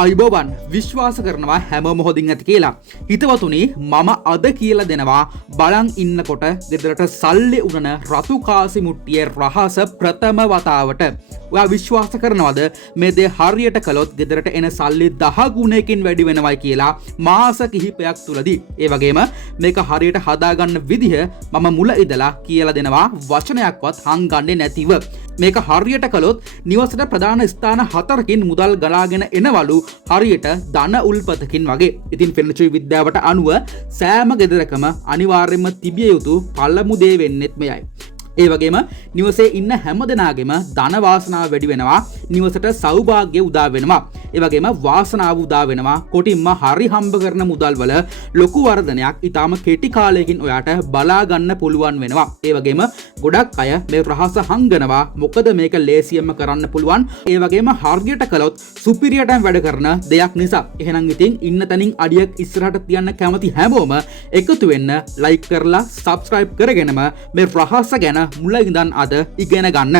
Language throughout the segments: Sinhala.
අයිබෝවන් විශ්වාස කරනවා හැම මොහොතින් ඇති කියලා. හිතවතුනි මම අද කියලා දෙනවා බලන් ඉන්නකොට ගෙදරට සල්ලි උනන රතු කාසි මුට්ටියේ රහස ප්‍රථම වතාවට. ඔයා විශ්වාස කරනවද මේ දේ හරියට කළොත් ගෙදරට එන සල්ලි 10 ගුණයකින් වැඩි වෙනවයි කියලා මාස කිහිපයක් තුලදී. ඒ වගේම මේක හරියට හදාගන්න විදිහ මම මුල ඉඳලා කියලා දෙනවා වචනයක්වත් හංගන්නේ නැතිව. මේක හරියට කළොත් නිවසට ප්‍රධාන ස්ථාන 4කින් මුදල් ගලාගෙන එනවලු හරියට ධන උල්පතකින් වගේ. ඉතින් ෆර්නිචර් විද්‍යාවට අනුව සෑම ගෙදරකම අනිවාර්යයෙන්ම තිබිය යුතු පළමු දේ වෙන්නෙත් මෙයයි. ඒ වගේම නිවසේ ඉන්න හැම දෙනාගේම ධන වාසනාව වැඩි වෙනවා, නිවසට සෞභාග්‍ය උදා වෙනවා. ඒ වගේම වාසනාව උදා වෙනවා. කොටින්ම හරි හම්බ කරන මුදල් වල ලොකු වර්ධනයක් ඊටාම කෙටි කාලයකින් ඔයාට බලා ගන්න පුළුවන් වෙනවා. ඒ වගේම ගොඩක් අය මේ රහස හංගනවා. මොකද මේක ලේසියෙන්ම කරන්න පුළුවන්. ඒ වගේම හරියට කළොත් සුපිරියටම වැඩ කරන දෙයක් නිසා. එහෙනම් ඉතින් ඉන්න තැනින් අඩියක් ඉස්සරහට තියන්න කැමති හැමෝම එකතු වෙන්න, ලයික් කරලා සබ්ස්ක්‍රයිබ් කරගෙනම මේ රහස ගැන මුල ඉඳන් අද ඉගෙන ගන්න.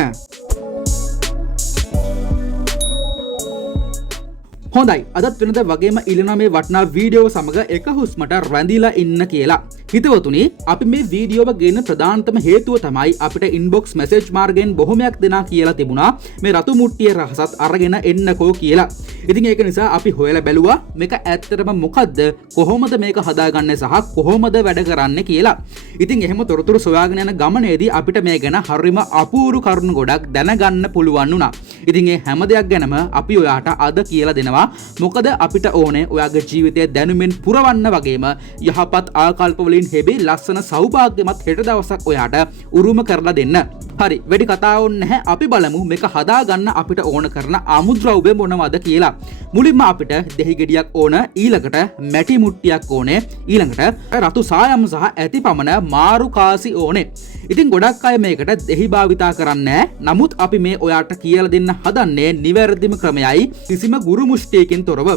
හොඳයි, අදත් වෙනද වගේම ඉල්ලනවා මේ වටිනා වීඩියෝ සමග එක හුස්මට රැඳිලා ඉන්න කියලා. හිතවතුනි, අපි මේ වීඩියෝව ගේන ප්‍රධානතම හේතුව තමයි අපිට ඉන්බොක්ස් මැසේජ් මාර්ගයෙන් බොහොමයක් දෙනා කියලා තිබුණා මේ රතු මුට්ටියේ රහසත් අරගෙන එන්නකෝ කියලා. ඉතින් ඒක නිසා අපි හොයලා බැලුවා මේක ඇත්තටම මොකද්ද, කොහොමද මේක හදාගන්නේ සහ කොහොමද වැඩ කරන්නේ කියලා. ඉතින් එහෙම තොරතුරු සොයාගෙන යන ගමනේදී අපිට මේ ගැන හරිම අපූර්ව කරුණු ගොඩක් දැනගන්න පුළුවන් වුණා. ඉතින් මේ හැම දෙයක් ගැනම අපි ඔයාට අද කියලා දෙනවා. මොකද අපිට ඕනේ ඔයාගේ ජීවිතය දැනුමින් පුරවන්න වගේම යහපත් ආකල්ප වලින් හැබැයි ලස්සන සෞභාග්‍යමත් හෙට දවසක් ඔයාට උරුම කරලා දෙන්න. හරි, වැඩි කතාවක් නැහැ. අපි බලමු මේක හදාගන්න අපිට ඕන කරන අමුද්‍රව්‍ය මොනවද කියලා. මුලින්ම අපිට දෙහි ගෙඩියක් ඕන, ඊළඟට මැටි මුට්ටියක් ඕනේ, ඊළඟට රතු සායම් සහ ඇති පමණ මාරු කාසි ඕනේ. ඉතින් ගොඩක් අය මේකට දෙහි භාවිතා කරන්නේ නැහැ. නමුත් අපි මේ ඔයාට කියලා දෙන්න හදන්නේ නිවැරදිම ක්‍රමයයි, කිසිම ගුරු මුෂ්ටියකින් තොරව.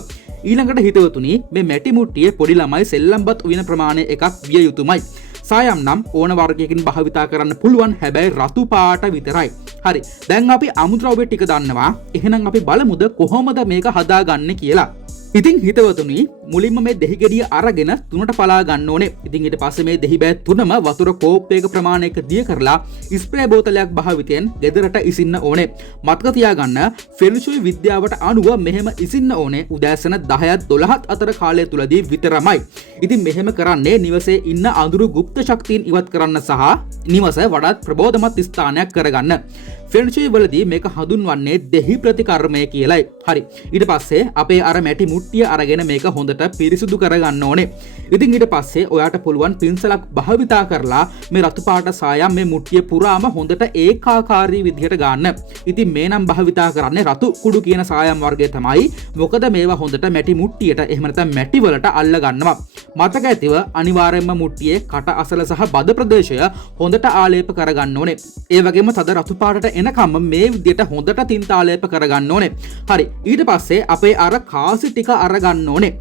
ඊළඟට හිතවතුනි, මේ මැටි මුට්ටියේ පොඩි ළමයි සෙල්ලම්පත් උයන ප්‍රමාණය එකක් විය යුතුමයි. සායම් නම් ඕන වර්ගයකින් භාවිතා කරන්න පුළුවන්, හැබැයි රතු පාට විතරයි. හරි, දැන් අපි අමුද්‍රව්‍ය ටික දන්නවා. එහෙනම් අපි බලමුද කොහොමද මේක හදාගන්නේ කියලා. ඉතින් හිතවතුනි, මුලින්ම මේ දෙහි ගෙඩිය අරගෙන තුනට පලා ගන්න ඕනේ. ඉතින් ඊට පස්සේ මේ දෙහි බෑ තුනම වතුර කෝප්පයක ප්‍රමාණයක දිය කරලා ස්ප්‍රේ බෝතලයක් භාවිතයෙන් ගෙදරට ඉසින්න ඕනේ. මතක තියාගන්න, ෆර්නිචර් විද්‍යාවට අනුව මෙහෙම ඉසින්න ඕනේ උදෑසන 10ත් 12ත් අතර කාලය තුලදී විතරමයි. ඉතින් මෙහෙම කරන්නේ නිවසේ ඉන්න අඳුරු গুপ্ত ශක්තියින් ඉවත් කරන්න සහ නිවස වඩාත් ප්‍රබෝධමත් ස්ථානයක් කරගන්න. ෆර්නිචර් වලදී මේක හඳුන්වන්නේ දෙහි ප්‍රතිකර්මය කියලායි. හරි, ඊට පස්සේ අපේ අර මැටි මුට්ටිය අරගෙන මේක හොඳට පිරිසිදු කරගන්න ඕනේ. ඉතින් ඊට පස්සේ ඔයාට පුළුවන් පින්සලක් භාවිතා කරලා මේ රතු පාට සායම් මේ මුට්ටිය පුරාම හොඳට ඒකාකාරී විදිහට ගන්න. ඉතින් මේ නම් භාවිතා කරන්නේ රතු කුඩු කියන සායම් වර්ගය තමයි. මොකද මේවා හොඳට මැටි මුට්ටියට එහෙම නැත්නම් මැටි වලට අල්ල ගන්නවා. මතක ඇතිව අනිවාර්යයෙන්ම මුට්ටියේ කට අසල සහ බද ප්‍රදේශය හොඳට ආලේප කරගන්න ඕනේ. ඒ වගේම තද රතු පාටට එනකම් මේ විදිහට හොඳට තින්ත ආලේප කරගන්න ඕනේ. හරි, ඊට පස්සේ අපේ අර කාසි ටික අරගන්න ඕනේ.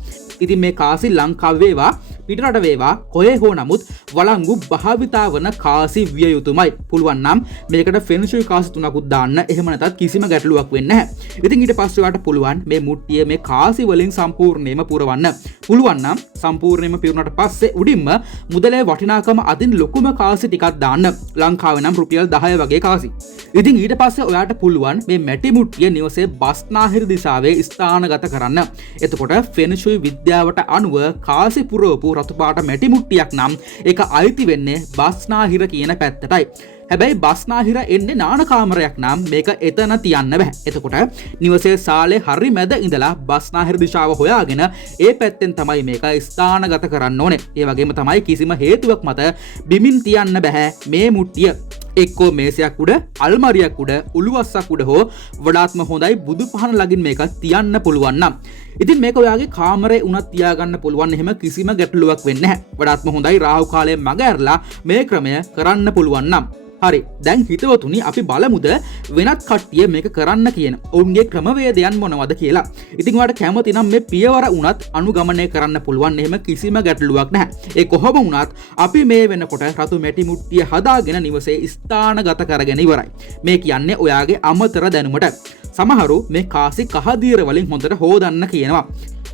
ඉතින් මේ කාසි ලංකාවේ වේවා පිටරට වේවා කොහේ හෝ නමුත් වළංගු භාවිතා වන කාසි විය යුතුමයි. පුළුවන් නම් මේකට ෆර්නිචර් කාසි 3කුත් දාන්න. එහෙම නැත්නම් කිසිම ගැටලුවක් වෙන්නේ නැහැ. ඉතින් ඊට පස්සේ ඔයාලට පුළුවන් මේ මුට්ටිය මේ කාසි වලින් සම්පූර්ණයෙන්ම පුරවන්න. පුළුවන් නම් සම්පූර්ණයෙන්ම පිරුණාට පස්සේ උඩින්ම මුදලේ වටිනාකම අදින් ලොකුම කාසි ටිකක් දාන්න. ලංකාවේ නම් රුපියල් 10 වගේ කාසි. ඉතින් ඊට පස්සේ ඔයාට පුළුවන් මේ මැටි මුට්ටිය නිවසේ බස්නාහිර දිශාවේ ස්ථානගත කරන්න. එතකොට ෆර්නිචර් විද්‍යාවට අනුව කාසි පුරවපු රතු පාට මැටි මුට්ටියක් නම් ඒක අයිති වෙන්නේ බස්නාහිර කියන පැත්තටයි. හැබැයි බස්නාහිර එන්නේ නාන කාමරයක් නම් මේක එතන තියන්න බෑ. එතකොට නිවසේ සාලේ හරි මැද ඉඳලා බස්නාහිර දිශාව හොයාගෙන ඒ පැත්තෙන් තමයි මේක ස්ථානගත කරන්න ඕනේ. ඒ වගේම තමයි කිසිම හේතුවක් මත බිමින් තියන්න බෑ මේ මුට්ටිය. එක්කෝ මේසයක් උඩ, අල්මාරියක් උඩ, උළුවස්සක් උඩ හෝ වඩාත්ම හොඳයි බුදු පහන ළඟින් මේක තියන්න පුළුවන් නම්. ඉතින් මේක ඔයාගේ කාමරේ උනත් තියාගන්න පුළුවන්. එහෙම කිසිම ගැටලුවක් වෙන්නේ නැහැ. වඩාත්ම හොඳයි රාහු කාලයේ මග ඇරලා මේ ක්‍රමය කරන්න පුළුවන් නම්. හරි, දැන් හිතවතුනි අපි බලමුද වෙනත් කට්ටිය මේක කරන්න කියන ඔවුන්ගේ ක්‍රමවේදයන් මොනවද කියලා. ඉතින් ඔයාලට කැමති නම් මේ පියවර උනත් අනුගමනය කරන්න පුළුවන්. එහෙම කිසිම ගැටලුවක් නැහැ. ඒ කොහොම වුණත් අපි මේ වෙනකොට රතු මැටි මුට්ටිය හදාගෙන නිවසේ ස්ථානගත කරගෙන ඉවරයි. මේ කියන්නේ ඔයාගේ අමතර දැනුමට. සමහරු මේ කාසි කහදීර වලින් හොඳට හොදන්න කියනවා.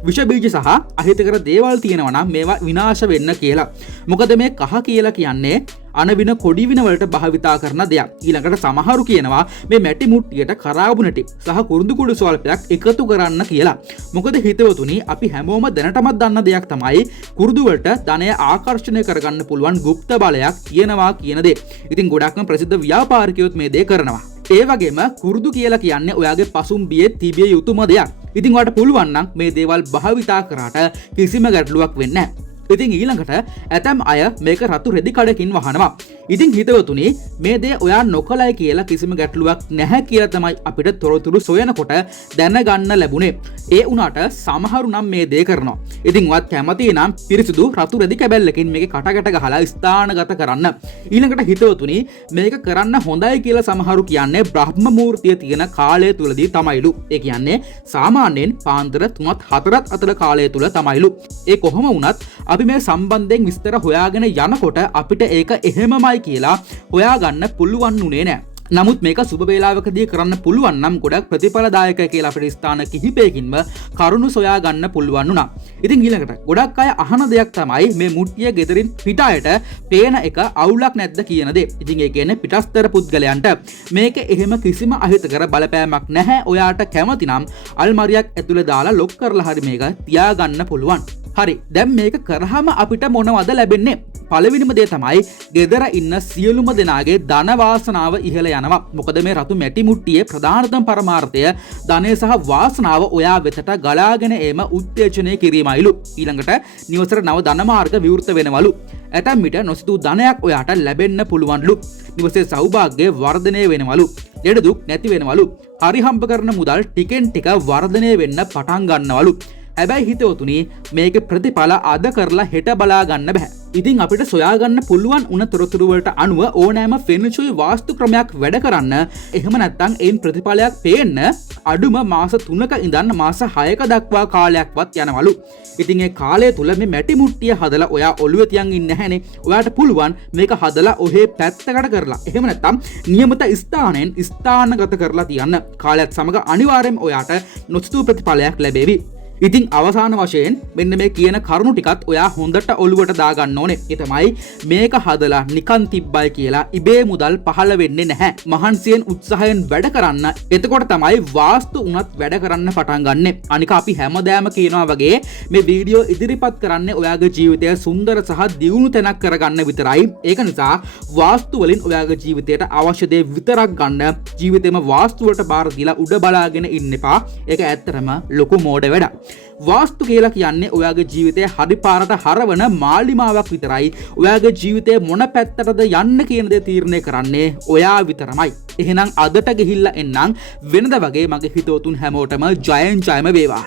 විෂ බීජ සහ අහිතකර දේවල් තියෙනවා නම් මේවා විනාශ වෙන්න කියලා. මොකද මේ කහ කියලා කියන්නේ අනවින කොඩි වින වලට භාවිතා කරන දෙයක්. ඊළඟට සමහරු කියනවා මේ මැටි මුට්ටියට කරාබු නැටි සහ කුරුඳු කුඩු ස්වල්පයක් එකතු කරන්න කියලා. මොකද හිතවතුනි අපි හැමෝම දැනටමත් දන්න දෙයක් තමයි කුරුදු වලට ධනය ආකර්ෂණය කරගන්න පුළුවන් গুপ্ত බලයක් තියෙනවා කියන දේ. ඉතින් ගොඩක්ම ප්‍රසිද්ධ ව්‍යාපාරිකයොත් මේ දේ කරනවා. ඒ වගේම කුරුදු කියලා කියන්නේ ඔයාගේ පසුම්බියේ තිබිය යුතුම දෙයක්. ඉතින් ඔයාලට පුළුවන් නම් මේ දේවල් භාවිතා කරාට කිසිම ගැටලුවක් වෙන්නේ නැහැ. ඉතින් ඊළඟට ඇතම් අය මේක රතු රෙදි කඩකින් වහනවා. ඉතින් හිතවතුනි මේ දේ ඔයා නොකලයි කියලා කිසිම ගැටලුවක් නැහැ කියලා තමයි අපිට තොරතුරු සොයනකොට දැනගන්න ලැබුණේ. ඒ වුණාට සමහරු නම් මේ දේ කරනවා. ඉතින් ඔයත් කැමති නම් පිරිසිදු රතු රෙදි කැබැල්ලකින් මේක කටකට ගහලා ස්ථානගත කරන්න. ඊළඟට හිතවතුනි මේක කරන්න හොඳයි කියලා සමහරු කියන්නේ බ්‍රහ්ම මූර්තිය තියෙන කාලය තුලදී තමයිලු. ඒ කියන්නේ සාමාන්‍යයෙන් පාන්දර 3-4 අතර කාලය තුල තමයිලු. ඒ කොහොම වුණත් අපි මේ සම්බන්ධයෙන් විස්තර හොයාගෙන යනකොට අපිට ඒක එහෙමමයි කියලා හොයාගන්න පුළුවන් උනේ නෑ. නමුත් මේක සුබ වේලාවකදී කරන්න පුළුවන් නම් ගොඩක් ප්‍රතිඵලදායකයි කියලා අපිට ස්ථාන කිහිපයකින්ම කරුණු සොයා ගන්න පුළුවන් වුණා. ඉතින් ඊළඟට ගොඩක් අය අහන දෙයක් තමයි මේ මුට්ටිය ගෙදරින් පිටායට පේන එක අවුලක් නැද්ද කියන දේ. ඉතින් ඒ කියන්නේ පිටස්තර පුද්ගලයන්ට මේක එහෙම කිසිම අහිතකර බලපෑමක් නැහැ. ඔයාට කැමති නම් අල්මාරියක් ඇතුලේ දාලා ලොක් කරලා හරි මේක තියාගන්න පුළුවන්. හරි දැන් මේක කරාම අපිට මොනවද ලැබෙන්නේ? පළවෙනිම දේ තමයි ගෙදර ඉන්න සියලුම දෙනාගේ ධන වාසනාව ඉහළ යනවා. මොකද මේ රතු මැටි මුට්ටියේ ප්‍රධානතම පරමාර්ථය ධනය සහ වාසනාව ඔයා වෙතට ගලාගෙන ඒම උත්තේජනය කිරීමයිලු. ඊළඟට නිවසට නව ධන මාර්ග විවෘත වෙනවලු. ඇතැම් විට නොසිතූ ධනයක් ඔයාට ලැබෙන්න පුළුවන්ලු. නිවසේ සෞභාග්‍ය වර්ධනය වෙනවලු. ලෙඩ දුක් නැති වෙනවලු. හරි හම්බ කරන මුදල් ටිකෙන් ටික වර්ධනය වෙන්න පටන් ගන්නවලු. හැබැයි හිතවතුනි මේක ප්‍රතිඵල අද කරලා හෙට බලා ගන්න බෑ. ඉතින් අපිට සොයාගන්න පුළුවන් උන තොරතුරු වලට අනුව ඕනෑම ෆෙනිචුයි වාස්තු ක්‍රමයක් වැඩ කරන්න එහෙම නැත්නම් ඒන් ප්‍රතිඵලයක් පේන්න අඩුම මාස 3ක ඉඳන් මාස 6ක දක්වා කාලයක්වත් යනවලු. ඉතින් ඒ කාලය තුල මේ මැටි මුට්ටිය හදලා ඔයා ඔළුවේ තියන් ඉන්නේ නැහනේ. ඔයාට පුළුවන් මේක හදලා ඔහේ පැත්තකට කරලා එහෙම නැත්නම් නියමිත ස්ථානෙන් ස්ථානගත කරලා තියන්න. කාලයත් සමග අනිවාර්යයෙන්ම ඔයාට නොසිතූ ප්‍රතිඵලයක් ලැබෙවි. ඉතින් අවසාන වශයෙන් මෙන්න මේ කියන කරුණු ටිකත් ඔයා හොඳට ඔළුවට දාගන්න ඕනේ. ඒ තමයි මේක හදලා නිකන් තිබ්බයි කියලා ඉබේ මුදල් පහළ වෙන්නේ නැහැ. මහන්සියෙන් උත්සාහයෙන් වැඩ කරන්න. එතකොට තමයි වාස්තු උනත් වැඩ කරන්න පටන් ගන්නෙ. අනික අපි හැමදාම කියනවා වගේ මේ වීඩියෝ ඉදිරිපත් කරන්නේ ඔයාගේ ජීවිතය සුන්දර සහ දියුණු තැනක් කරගන්න විතරයි. ඒක නිසා වාස්තු වලින් ඔයාගේ ජීවිතයට අවශ්‍ය දේ විතරක් ගන්න. ජීවිතේම වාස්තු වලට බාර දීලා උඩ බලාගෙන ඉන්න එපා. ඒක ඇත්තටම ලොකු මෝඩ වැඩක්. වාස්තු කියලා කියන්නේ ඔයාගේ ජීවිතය හරි පාරට හරවන මාලිමාවක් විතරයි. ඔයාගේ ජීවිතය මොන පැත්තටද යන්න කියන දේ තීරණය කරන්නේ ඔයා විතරමයි. එහෙනම් අදට ගිහිල්ලා එන්නම් වෙනද වගේ මගේ හිතවතුන් හැමෝටම ජයෙන් ජයම වේවා.